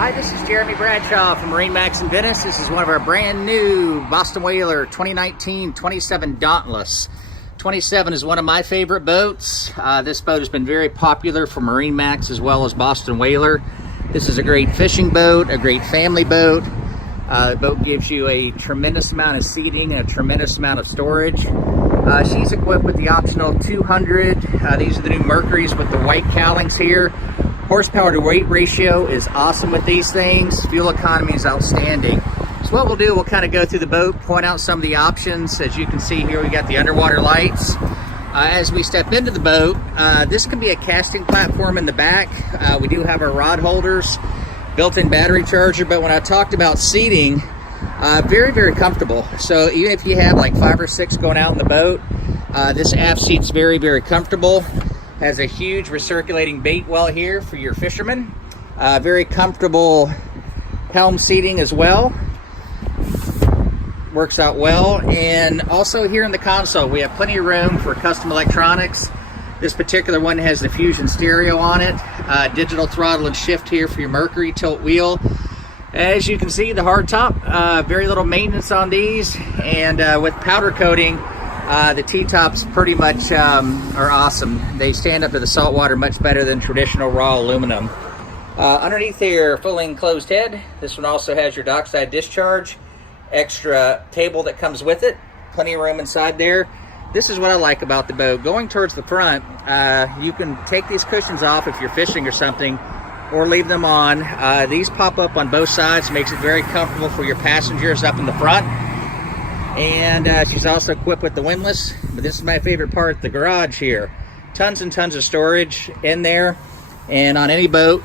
Hi, this is Jeremy Bradshaw from MarineMax Venice. This is one of our brand new Boston Whaler 2019 27 Dauntless. 27 is one of my favorite boats. This boat has been very popular for MarineMax as well as Boston Whaler. This is a great fishing boat, a great family boat. The boat gives you a tremendous amount of seating and a tremendous amount of storage. She's equipped with the optional 200. These are the new Mercuries with the white cowlings here. Horsepower to weight ratio is awesome with these things. Fuel economy is outstanding. So what we'll do, we'll kind of go through the boat, point out some of the options. As you can see here, we got the underwater lights. As we step into the boat, this can be a casting platform in the back. We do have our rod holders, built-in battery charger, but when I talked about seating, very, very comfortable. So even if you have like 5 or 6 going out in the boat, this aft seat's very, very comfortable. Has a huge recirculating bait well here for your fishermen. Very comfortable helm seating as well. Works out well. And also here in the console, we have plenty of room for custom electronics. This particular one has the Fusion stereo on it. Digital throttle and shift here for your Mercury tilt wheel. As you can see, the hard top, very little maintenance on these. And with powder coating, the T-tops pretty much are awesome. They stand up to the salt water much better than traditional raw aluminum. Underneath your fully enclosed head, this one also has your dockside discharge, extra table that comes with it, plenty of room inside there. This is what I like about the boat. Going towards the front, you can take these cushions off if you're fishing or something, or leave them on. These pop up on both sides, makes it very comfortable for your passengers up in the front. And she's also equipped with the windlass, but this is my favorite part, the garage here. Tons and tons of storage in there, and on any boat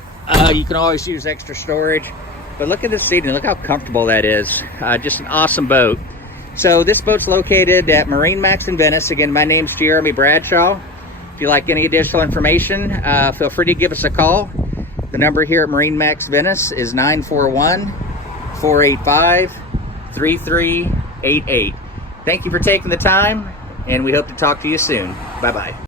you can always use extra storage. But look at this seating, look how comfortable that is. Just an awesome boat. So this boat's located at MarineMax in Venice. Again, my name's Jeremy Bradshaw. If you like any additional information, feel free to give us a call. The number here at MarineMax Venice is 941-485-3388. Thank you for taking the time, and we hope to talk to you soon. Bye-bye.